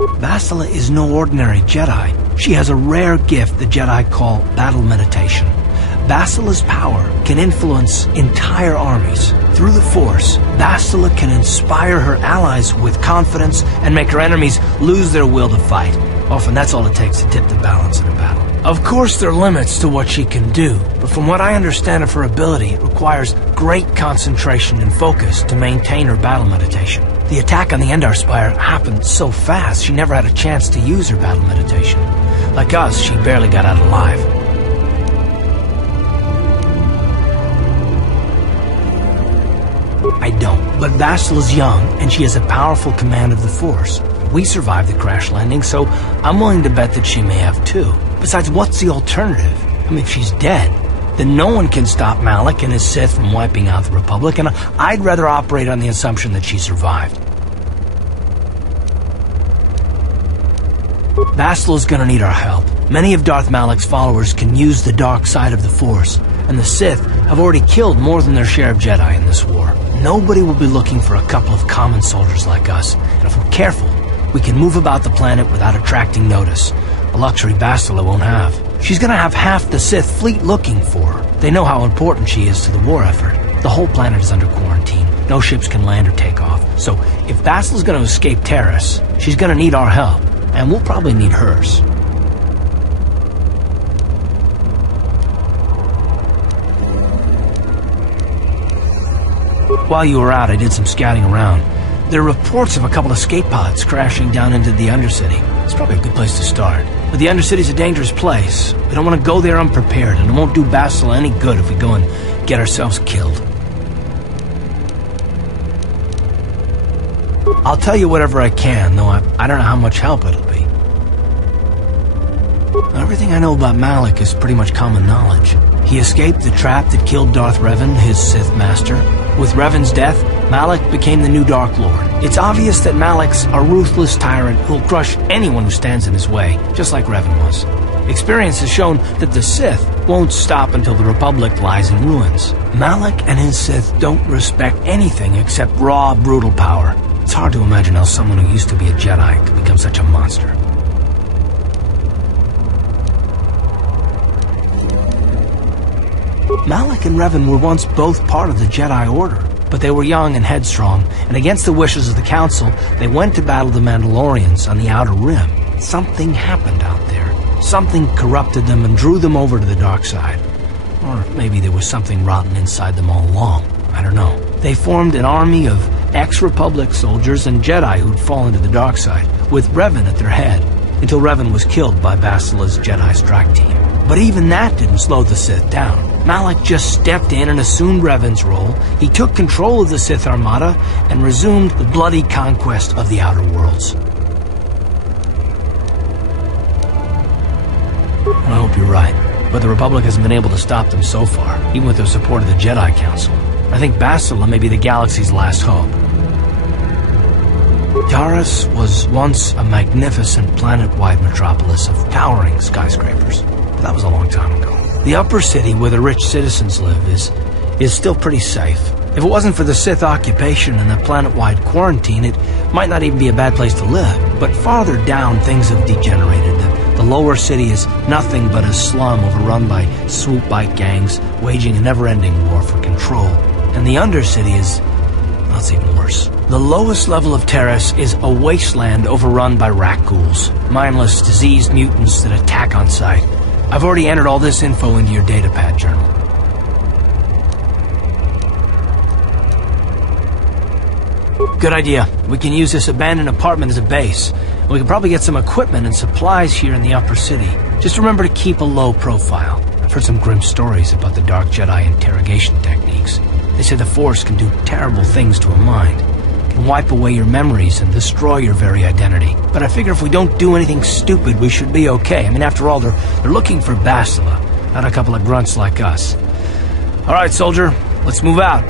Bastila is no ordinary Jedi. She has a rare gift the Jedi call battle meditation. Bastila's power can influence entire armies. Through the Force, Bastila can inspire her allies with confidence and make her enemies lose their will to fight. Often that's all it takes to tip the balance in a battle. Of course there are limits to what she can do, but from what I understand of her ability, it requires great concentration and focus to maintain her battle meditation. The attack on the Endar Spire happened so fast she never had a chance to use her battle meditation. Like us, she barely got out alive. I don't, but Bastila's young, and she has a powerful command of the Force. We survived the crash landing, so I'm willing to bet that she may have too. Besides, what's the alternative? I mean, if she's dead, then no one can stop Malak and his Sith from wiping out the Republic, and I'd rather operate on the assumption that she survived. Bastila's gonna need our help. Many of Darth Malak's followers can use the dark side of the Force, and the Sith have already killed more than their share of Jedi in this war. Nobody will be looking for a couple of common soldiers like us, and if we're careful, we can move about the planet without attracting notice, a luxury Bastila won't have. She's gonna have half the Sith fleet looking for her. They know how important she is to the war effort. The whole planet is under quarantine. No ships can land or take off. So if Bastila's gonna escape Terrace, she's gonna need our help, and we'll probably need hers. While you were out, I did some scouting around. There are reports of a couple of escape pods crashing down into the Undercity. It's probably a good place to start. But the Undercity's a dangerous place. We don't want to go there unprepared, and it won't do Bastila any good if we go and get ourselves killed. I'll tell you whatever I can, though I don't know how much help it'll be. Everything I know about Malak is pretty much common knowledge. He escaped the trap that killed Darth Revan, his Sith master. With Revan's death, Malak became the new Dark Lord. It's obvious that Malak's a ruthless tyrant who'll crush anyone who stands in his way, just like Revan was. Experience has shown that the Sith won't stop until the Republic lies in ruins. Malak and his Sith don't respect anything except raw, brutal power. It's hard to imagine how someone who used to be a Jedi could become such a monster. Malak and Revan were once both part of the Jedi Order, but they were young and headstrong, and against the wishes of the Council, they went to battle the Mandalorians on the Outer Rim. Something happened out there. Something corrupted them and drew them over to the dark side. Or maybe there was something rotten inside them all along. I don't know. They formed an army of ex-Republic soldiers and Jedi who'd fallen to the dark side, with Revan at their head, until Revan was killed by Bastila's Jedi strike team. But even that didn't slow the Sith down. Malak just stepped in and assumed Revan's role. He took control of the Sith Armada and resumed the bloody conquest of the Outer Worlds. I hope you're right, but the Republic hasn't been able to stop them so far, even with the support of the Jedi Council. I think Bastila may be the galaxy's last hope. Taris was once a magnificent planet-wide metropolis of towering skyscrapers. But that was a long time ago. The Upper City, where the rich citizens live, is still pretty safe. If it wasn't for the Sith occupation and the planet-wide quarantine, it might not even be a bad place to live. But farther down, things have degenerated. The lower city is nothing but a slum overrun by swoop bike gangs, waging a never-ending war for control. And the Undercity is... well, it's even worse. The lowest level of Terrace is a wasteland overrun by rat ghouls, mindless, diseased mutants that attack on sight. I've already entered all this info into your datapad journal. Good idea. We can use this abandoned apartment as a base. We can probably get some equipment and supplies here in the Upper City. Just remember to keep a low profile. I've heard some grim stories about the Dark Jedi interrogation techniques. They say the Force can do terrible things to a mind. It can wipe away your memories and destroy your very identity. But I figure if we don't do anything stupid, we should be okay. I mean, after all, they're looking for Bastila, not a couple of grunts like us. All right, soldier, let's move out.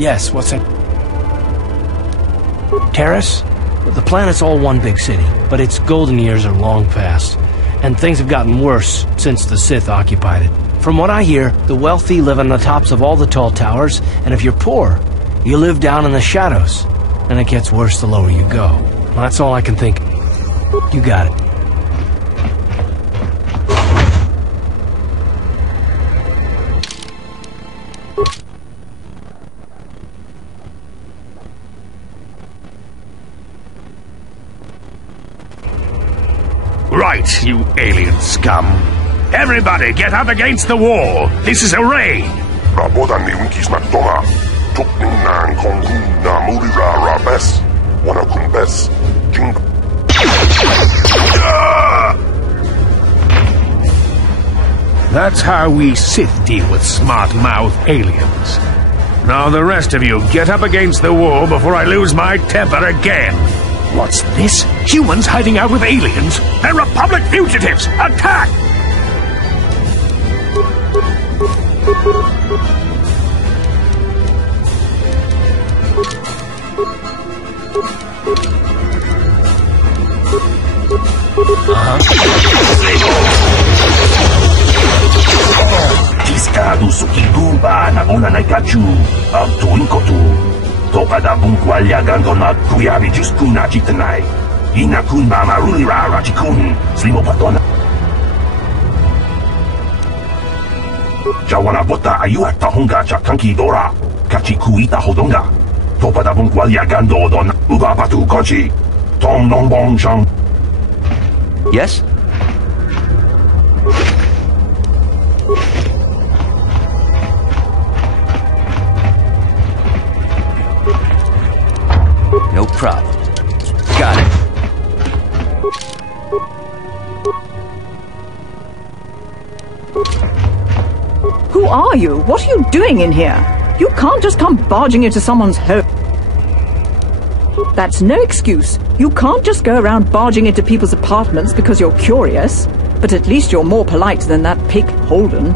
Yes, what's that? Terrace? The planet's all one big city, but its golden years are long past, and things have gotten worse since the Sith occupied it. From what I hear, the wealthy live on the tops of all the tall towers, and if you're poor, you live down in the shadows, and it gets worse the lower you go. Well, that's all I can think. You got it. Right, you alien scum. Everybody, get up against the wall. This is a raid. That's how we Sith deal with smart-mouth aliens. Now the rest of you, get up against the wall before I lose my temper again. What's this? Humans hiding out with aliens? They're Republic fugitives! Attack! Discado sukigumba na una na kachu ang tuinkotu. Topa da bunkwalya gando na kuyabi juskuna chitanai. Ina kun ba marulira rachikun slimo patona. Jawana bota ayua tahunga chakanki dora. Kachi kuita hodonga. Topa da bunkwalya gando don uga patu kochi. Tong nong bong shang. Yes? No problem. Got it. Who are you? What are you doing in here? You can't just come barging into someone's home. That's no excuse. You can't just go around barging into people's apartments because you're curious. But at least you're more polite than that pig Holden.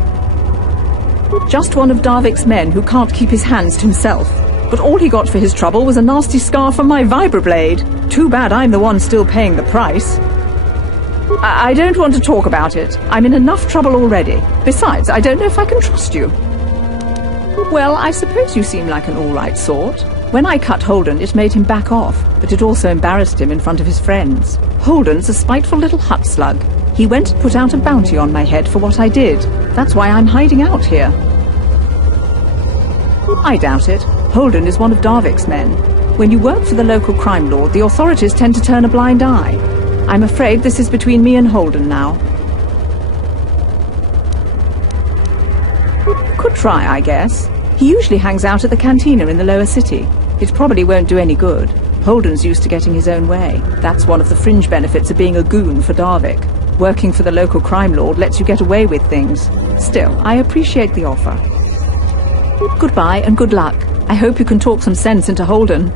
Just one of Darvik's men who can't keep his hands to himself. But all he got for his trouble was a nasty scar from my vibroblade. Too bad I'm the one still paying the price. I don't want to talk about it. I'm in enough trouble already. Besides, I don't know if I can trust you. Well, I suppose you seem like an all-right sort. When I cut Holden, it made him back off, but it also embarrassed him in front of his friends. Holden's a spiteful little hut slug. He went and put out a bounty on my head for what I did. That's why I'm hiding out here. I doubt it. Holden is one of Darvik's men. When you work for the local crime lord, the authorities tend to turn a blind eye. I'm afraid this is between me and Holden now. Could try, I guess. He usually hangs out at the cantina in the lower city. It probably won't do any good. Holden's used to getting his own way. That's one of the fringe benefits of being a goon for Darvik. Working for the local crime lord lets you get away with things. Still, I appreciate the offer. Goodbye and good luck. I hope you can talk some sense into Holden.